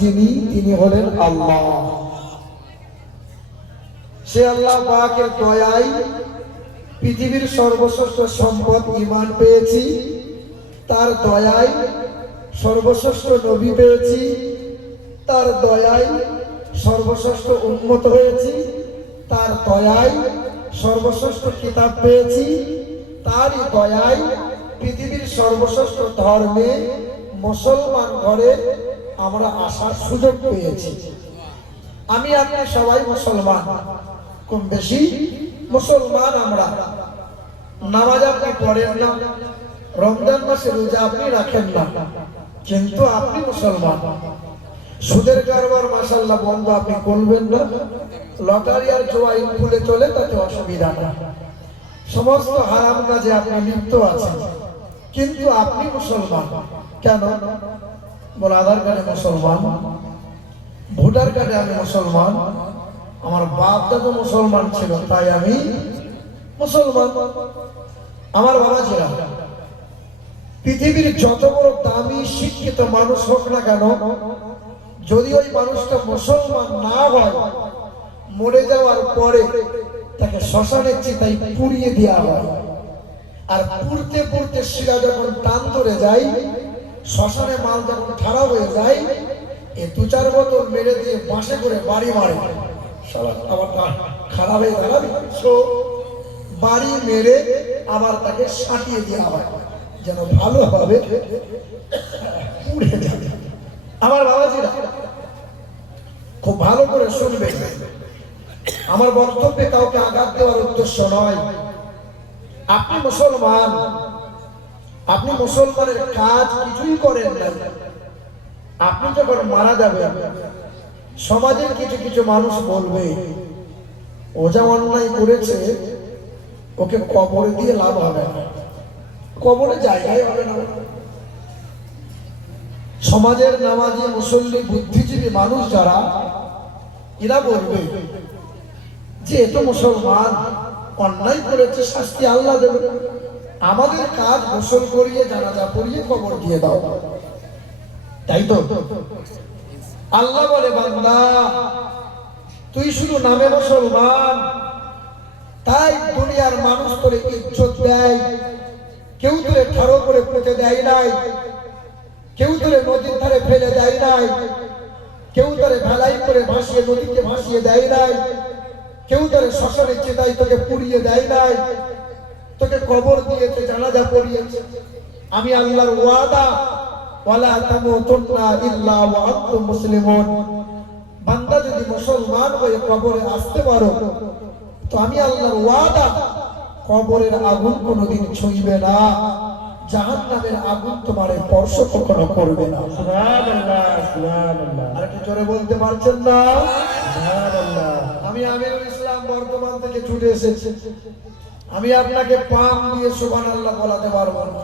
যিনি, তিনি হলেন আল্লাহ। সে আল্লাহ পাকের দয়ায় পৃথিবীর সর্বশ্রেষ্ঠ সম্পদ ঈমান পেয়েছি, তার দয়ায় সর্বশ্রেষ্ঠ নবী পেয়েছি, তার দয়ায় সর্বশ্রেষ্ঠ উম্মত হয়েছি, তার দয়ায় সর্বশ্রেষ্ঠ কিতাব পেয়েছি, তারই দয়ায় পৃথিবীর সর্বশ্রেষ্ঠ ধর্মে মুসলমান ঘরে আমরা আসার সুযোগ পেয়েছি। আমি আপনি সবাই মুসলমান, কম বেশি মুসলমান আমরা। নামাজ আপনি পড়েন না, রমজান মাসে রোজা আপনি রাখেন না, কিন্তু আপনি মুসলমান। সুদের কারবার মাশাআল্লাহ বন্ধ আপনি করবেন না, লটারি আর জুয়া খুলে চলে তাতে অসুবিধা নেই, সমস্ত হারাম কাজে আপনি লিপ্ত আছেন, কিন্তু আপনি মুসলমান। কেন? বলে আধার কার্ডে মুসলমান, ভোটার কার্ডে আমি মুসলমান, আমার বাপ দাদা মুসলমান ছিল তাই আমি মুসলমান। আমার বাবা ছিল, পৃথিবীর যত বড় দামি শিক্ষিত মানুষ হোক না কেন, যদি ওই মানুষটা মুসলমান না হয়, মরে যাওয়ার পরে তাকে শ্মশানের চিতায় পুড়িয়ে দেওয়া হয়। আর পুড়তে পুড়তে শিরা যখন টান ধরে যায়, শ্মশানে মাল যখন ঠাড়া হয়ে যায়, এ 2-4 বোতল মেরে দিয়ে বাঁশে করে বাড়ি মারে, আবার খারাপ হয়ে দাঁড়াবে, বাড়ি মেরে আবার তাকে সাঁটিয়ে দেওয়া হয় যেন ভালোভাবে পুড়ে যাবে। আমার বাবাজিরা খুব ভালো করে শুনবে, আমার বক্তব্যে কাউকে আঘাত দেওয়ার উদ্দেশ্য নয়। আপনি মুসলমান, আপনি মুসলমানের কাজ কিছুই করেন না। আপনি যখন মারা যাবেন, সমাজের কিছু কিছু মানুষ বলবে ও যা অন্যায় করেছে ওকে কবরে দিয়ে লাভ হবে না, কবরে জায়গায় হবে না। সমাজের নামাজি মুসল্লি বুদ্ধিজীবী মানুষ যারা, এরা বলবে যে এ তো মুসলমান, অন্যায় করেছে, শাস্তি আল্লাহ দেবে। আমাদের কাজ গোসল করিয়ে জানাজা পড়িয়ে কবর দিয়ে দাও, তাই তো? আল্লাহ বলে বান্দা তুই শুধু নামে মুসলমান, তাই দুনিয়ার মানুষ তোরে ইজ্জত দেয়, কেউ তোরে ঠাড়ো করে পুঁতে দেয় নাই, কেউ তোরে নদীর ধারে ফেলে দেয় নাই, কেউ তোরে ভেলাই করে ভাসিয়ে নদীকে ভাসিয়ে দেয় নাই, কেউ তোরে শ্মশানের চিতায় তোকে পুড়িয়ে দেয় নাই, তোকে কবর দিয়েছে, জানাজা পড়িয়েছে। আমি আল্লাহর ওয়াদা, ওয়ালা তামুতুন্না ইল্লা ওয়া আনতুম মুসলিমুন, বান্দা যদি মুসলমান হয়ে কবরে আসতে পারো তো আমি আল্লাহর ওয়াদা, কবরের আগুন কোনোদিন ছুঁইবে না, জাহান্নামের আগুন তোমার স্পর্শ কখনো করবে না। সুবহানাল্লাহ, সুবহানাল্লাহ। আর কি জোরে বলতে পারছেন না? সুবহানাল্লাহ। আমি আমিরুল ইসলাম বর্তমান থেকে ছুটে এসেছি, আমি আপনাকে পাম দিয়ে সুবহানাল্লাহ বলাতে পারবো না।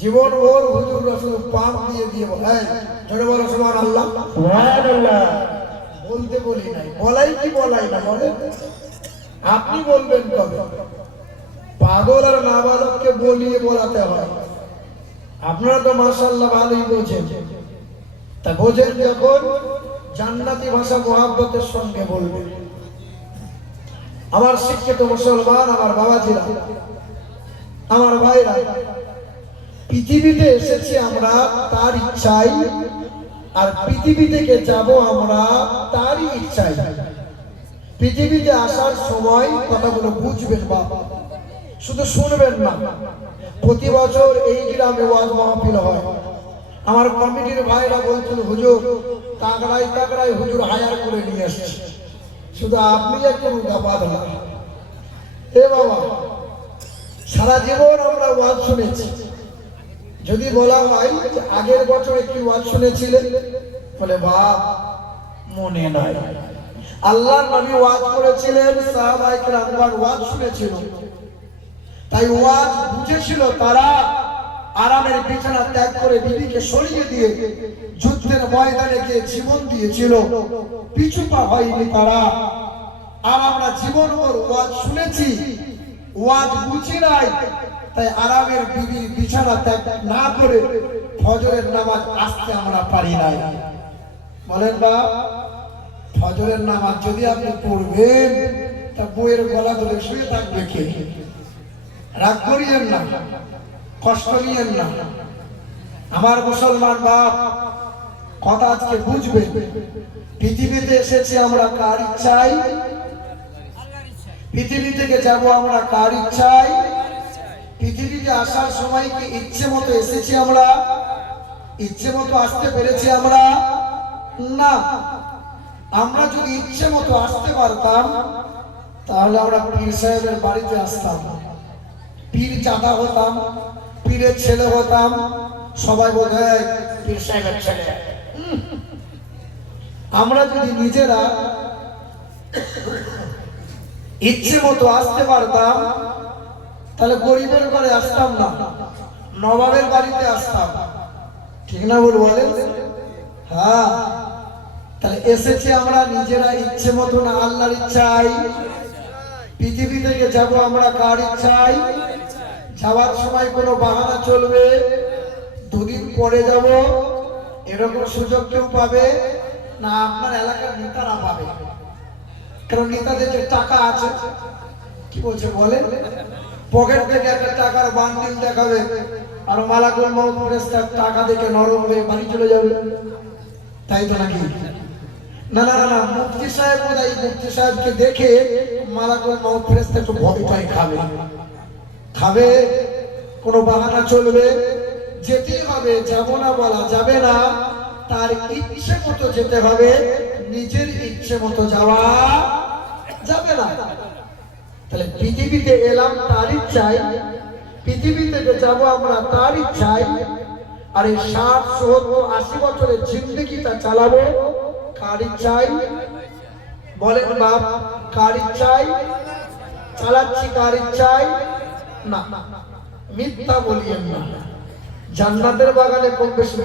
জীবন ভোর হুজুর রাসূল পাম দিয়ে দিয়ে বলে, জোরে বলো সুবহানাল্লাহ, সুবহানাল্লাহ। বলতে বলি নাই, বলাই কি বলাই না বলেন? আপনি বলবেন কবে? পাগল আর নাবালককে বলিয়ে বলাতে হয়। আপনারা তো মাশাআল্লাহ ভালোই বোঝেন, তা বোঝেন যখন জান্নাতি ভাষা মোহাব্বতের সঙ্গে বলবেন। আমার শিক্ষিত মুসলমান, আমার বাবাজিরা, আমার ভাইরা, পৃথিবীতে এসেছি আমরা তার ইচ্ছায়, আর পৃথিবী থেকে যাব আমরা তারই ইচ্ছায়। পৃথিবীতে আসার সময় কথাগুলো বুঝবেন বাবা, শুধু শুনবেন না। প্রতি বছর এই গ্রামে ওয়াজ মাহফিল হয়। আমার কমিটির ভাইরা বলছেন হুজুর তাগড়ায় হুজুর হায়ার করে নিয়ে এসেছে, শুধু আপনি একজন গাবাদ না। এ বাবা, সারা জীবন আমরা ওয়াজ শুনেছি, যদি বলা হয় যে আগের বছর একটি ওয়াজ শুনেছিলেন, বলে বাপ মনে নাই। আল্লাহর নবী ওয়াজ করেছিলেন, সাহাবায়ে কেরাম ওয়াজ শুনেছিল, তাই ওয়াজ বুঝেছিল। তারা আরামের বিছানা ত্যাগ করে বিবিকে সরিয়ে দিয়ে যুদ্ধের ময়দানে গিয়ে জীবন দিয়েছিল, পিছু পা হয়নি তারা। আর আমরা জীবন ভর ওয়াজ শুনেছি, ওয়াজ বুঝি নাই, তাই আরামের বিছানা ত্যাগ না করে ফজরের নামাজ আসতে আমরা পারি নাই। বলেন বা ফজরের নামাজ যদি আপনি পড়বেন তা বইয়ের গলা ধরে শুয়ে থাকবে কে? রাগ করিয়েন না, কষ্ট নিয়েন না আমার মুসলমান বাপ, কথা আজকে বুঝবে। পৃথিবীতে এসেছি আমরা কার ইচ্ছায়, পৃথিবী থেকে যাব আমরা কার ইচ্ছায়। পৃথিবীতে আসার সময় কি ইচ্ছে মতো এসেছি আমরা? ইচ্ছে মতো আসতে পেরেছি আমরা? না। আমরা যদি ইচ্ছে মতো আসতে পারতাম তাহলে আমরা পীর সাহেবের বাড়িতে আসতাম, পীর চাঁদা হতাম, পীরের ছেলে হতাম, সবাই বলে পীর সাহেবের ছেলে। আমরা যদি নিজেরা ইচ্ছে মতো আসতে পারতাম তাহলে গরিবের ঘরে আসতাম না, নবাবের বাড়িতে আসতাম। ঠিক না বল বলেন? হ্যাঁ। তাহলে এসেছি আমরা নিজেরা ইচ্ছে মতো না, আল্লাহর ইচ্ছায়। পৃথিবী থেকে যাব আমরা কার ইচ্ছায়? যাওয়ার সময় কোনো বাহানা চলবে, দুদিন পরে যাব এরকম সুযোগ কেউ পাবে না? আপনার এলাকার নেতারা পাবে, কারণ নেতাদের যে টাকা আছে, কি বলছে বলেন, পকেট থেকে একটা টাকার বান্ডিল দেখাবে আর মালাকুল মউত ফেরেশতা টাকা দেখে নরম হয়ে বাড়ি চলে যাবে, তাই তো নাকি? না না না, মুফতি সাহেব বোধহয় মুফতি সাহেবকে দেখে মালাকুল মউত ফেরেশতা একটু ভয়টাই খাবে, কোনো বাহানা চলবে, যেতেই হবে, যাব না বলা যাবে না, তার ইচ্ছে মতো যেতে হবে, নিজের ইচ্ছে মতো যাওয়া যাবে না। তাহলে পৃথিবীতে এলাম তার ইচ্ছায়, পৃথিবী থেকে যাব আমরা তার ইচ্ছায়, আর এই 60, 70, 80 বছরের জিন্দগিটা চালাবো কার ইচ্ছায়? বলেন বাপ, কার ইচ্ছায় চালাচ্ছি? কার ইচ্ছায়? না, মিথ্যা বলিয়েন না। জান্নাতের বাগানে কম বেশি